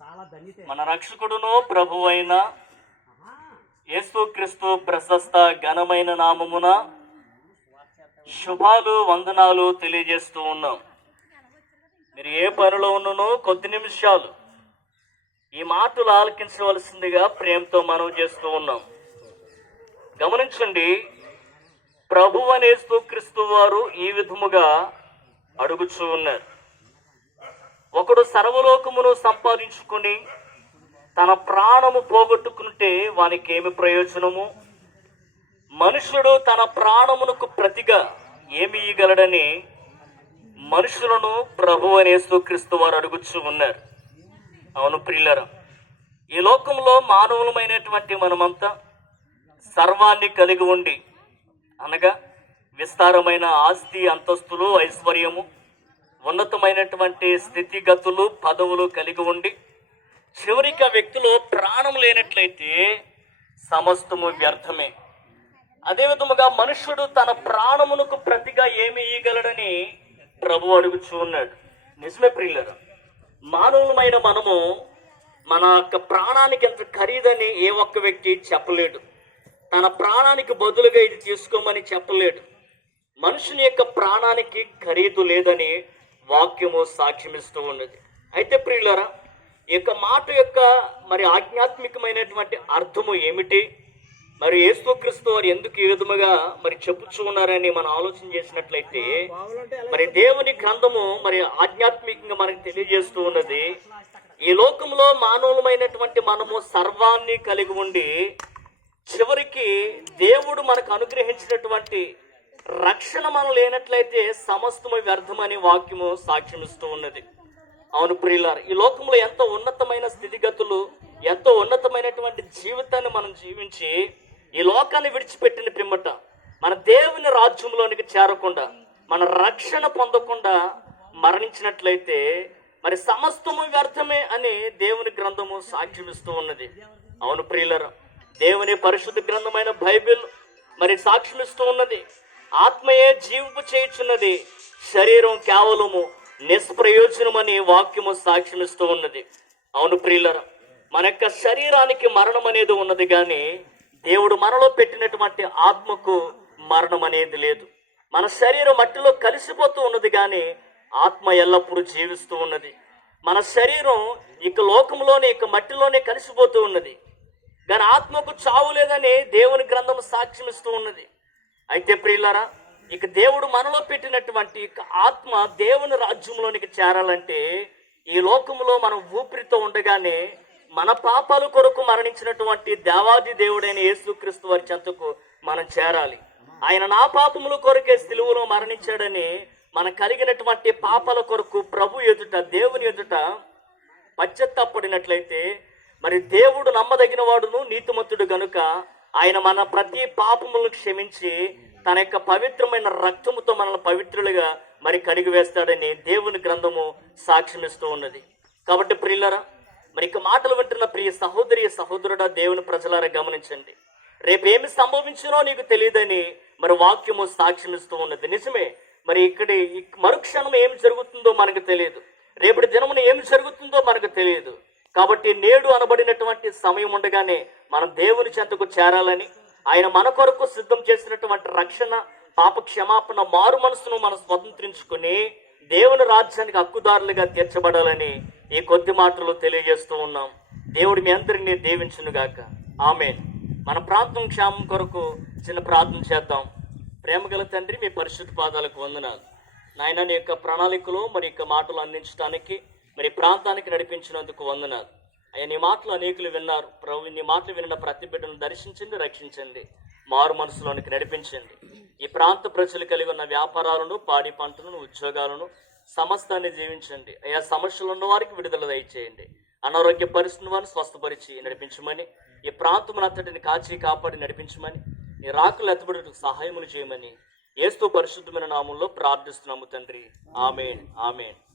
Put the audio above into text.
మన రక్షకుడును ప్రభు అయిన యేసుక్రీస్తు ప్రశస్త ఘనమైన నామమున శుభాలు వందనాలు తెలియజేస్తూ ఉన్నాం. మీరు ఏ పనిలో ఉన్ననో కొద్ది నిమిషాలు ఈ మాటలు ఆలకించవలసిందిగా ప్రేమతో మనవి చేస్తూ ఉన్నాం. గమనించండి ప్రభు అనే క్రీస్తు వారు ఈ విధముగా అడుగుచూ ఉన్నారు. ఒకడు సర్వలోకమును సంపాదించుకుని తన ప్రాణము పోగొట్టుకుంటే వానికి ఏమి ప్రయోజనము? మనుషుడు తన ప్రాణమునకు ప్రతిగా ఏమి ఇయ్యగలడని మనుషులను ప్రభు అనేస్తూ క్రీస్తు వారు అడుగుచూ ఉన్నారు. అవును ప్రియులరా ఈ లోకంలో మానవులమైనటువంటి మనమంతా సర్వాన్ని కలిగి ఉండి అనగా విస్తారమైన ఆస్తి అంతస్తులు ఐశ్వర్యము ఉన్నతమైనటువంటి స్థితిగతులు పదవులు కలిగి ఉండి చివరికి ఆ వ్యక్తిలో ప్రాణం లేనట్లయితే సమస్తము వ్యర్థమే. అదే విధముగా మనుష్యుడు తన ప్రాణమునకు ప్రతిగా ఏమి ఇయ్యగలడని ప్రభు అడుగుచూ ఉన్నాడు. నిజమే ప్రియులరు మానవులమైన మనము మన యొక్క ప్రాణానికి ఎంత ఖరీదని ఏ ఒక్క వ్యక్తి చెప్పలేడు. తన ప్రాణానికి బదులుగా ఇది తీసుకోమని చెప్పలేడు. మనుషుని యొక్క ప్రాణానికి ఖరీదు లేదని వాక్యము సాక్ష్యమిస్తూ ఉన్నది. అయితే ప్రియులరా ఈ యొక్క మాట యొక్క మరి ఆధ్యాత్మికమైనటువంటి అర్థము ఏమిటి? మరి యేసుక్రీస్తు వారు ఎందుకు ఈ విధముగా మరి చెప్పుచూ ఉన్నారని మనం ఆలోచన చేసినట్లయితే మరి దేవుని గ్రంథము మరి ఆధ్యాత్మికంగా మనకు తెలియజేస్తూ ఉన్నది ఈ లోకంలో మానవులమైనటువంటి మనము సర్వాన్ని కలిగి ఉండి చివరికి దేవుడు మనకు అనుగ్రహించినటువంటి రక్షణ మనం లేనట్లయితే సమస్తము వ్యర్థమని వాక్యము సాక్ష్యమిస్తూ ఉన్నది. అవును ప్రియులారు ఈ లోకంలో ఎంతో ఉన్నతమైన స్థితిగతులు ఎంతో ఉన్నతమైనటువంటి జీవితాన్ని మనం జీవించి ఈ లోకాన్ని విడిచిపెట్టిన పిమ్మట మన దేవుని రాజ్యంలోనికి చేరకుండా మన రక్షణ పొందకుండా మరణించినట్లయితే మరి సమస్తము వ్యర్థమే అని దేవుని గ్రంథము సాక్ష్యమిస్తూ ఉన్నది. అవును ప్రియులరు దేవుని పరిశుద్ధ గ్రంథమైన బైబిల్ మరి సాక్ష్యమిస్తూ ఉన్నది. ఆత్మయే జీవింపు చేయుచున్నది శరీరం కేవలము నిష్ప్రయోజనమని వాక్యము సాక్ష్యమిస్తూ ఉన్నది. అవును ప్రియులర మన యొక్క శరీరానికి మరణం అనేది ఉన్నది కానీ దేవుడు మనలో పెట్టినటువంటి ఆత్మకు మరణం అనేది లేదు. మన శరీరం మట్టిలో కలిసిపోతూ ఉన్నది కానీ ఆత్మ ఎల్లప్పుడూ జీవిస్తూ ఉన్నది. మన శరీరం ఇక లోకంలోనే ఇక మట్టిలోనే కలిసిపోతూ ఉన్నది. కానీ ఆత్మకు చావు లేదని దేవుని గ్రంథం సాక్ష్యమిస్తూ ఉన్నది. అయితే ప్రియులారా ఇక దేవుడు మనలో పెట్టినటువంటి ఆత్మ దేవుని రాజ్యంలోనికి చేరాలంటే ఈ లోకంలో మనం ఊపిరితో ఉండగానే మన పాపాల కొరకు మరణించినటువంటి దేవాది దేవుడైన యేసుక్రీస్తు వారి చెంతకు మనం చేరాలి. ఆయన నా పాపముల కొరకే సిలువలో మరణించాడని మన కలిగినటువంటి పాపాల కొరకు ప్రభు ఎదుట దేవుని ఎదుట పశ్చత్తాపడినట్లయితే మరి దేవుడు నమ్మదగిన వాడును నీతిమంతుడు గనుక ఆయన మన ప్రతి పాపములను క్షమించి తన యొక్క పవిత్రమైన రక్తముతో మనల్ని పవిత్రులుగా మరి కడిగి వేస్తాడని దేవుని గ్రంథము సాక్ష్యమిస్తూ ఉన్నది. కాబట్టి ప్రియులరా మరి ఇక మాటలు వింటున్న ప్రియ సహోదరి సహోదరుడా దేవుని ప్రజలారా గమనించండి. రేపేమి సంభవించినో నీకు తెలియదని మరి వాక్యము సాక్ష్యమిస్తూ ఉన్నది. నిజమే మరి ఇక్కడి మరుక్షణం ఏమి జరుగుతుందో మనకు తెలియదు. రేపటి దినమున ఏమి జరుగుతుందో మనకు తెలియదు. కాబట్టి నేడు అనబడినటువంటి సమయం ఉండగానే మనం దేవుని చెంతకు చేరాలని ఆయన మన కొరకు సిద్ధం చేసినటువంటి రక్షణ పాప క్షమాపణ మారు మనసును మనం స్వతంత్రించుకుని దేవుని రాజ్యానికి హక్కుదారులుగా తీర్చబడాలని ఈ కొద్ది మాటలు తెలియజేస్తూ ఉన్నాం. దేవుడి మీ అందరినీ దీవించునుగాక. ఆమె మన ప్రాంతం క్షేమం కొరకు చిన్న ప్రార్థన చేద్దాం. ప్రేమగల తండ్రి మీ పరిశుద్ధ పాదాలకు వందనాలు. నాయన నీ యొక్క ప్రణాళికలో మరి యొక్క మాటలు అందించడానికి మరి ఈ ప్రాంతానికి నడిపించినందుకు వందనాలు. అయ్యా నీ మాటలు అనేకులు విన్నారు. ప్రభు నీ మాటలు విన్న ప్రతి బిడ్డను దర్శించండి రక్షించండి మారు మనసులోనికి నడిపించండి ఈ ప్రాంత ప్రజలు కలిగి ఉన్న వ్యాపారాలను పాడి పంటలను ఉద్యోగాలను సమస్తాన్ని జీవించండి. అయ్యా సమస్యలు ఉన్న వారికి విడుదల దయచేయండి. అనారోగ్య పరిస్థితులను వారిని స్వస్థపరిచి నడిపించమని ఈ ప్రాంతమునంతటిని కాచి కాపాడి నడిపించమని నీ రాకులు ఎత్తబడుటకు సహాయములు చేయమని ఏస్తూ పరిశుద్ధమైన నామంలో ప్రార్థిస్తున్నాము తండ్రి. ఆమెన్. ఆమెన్.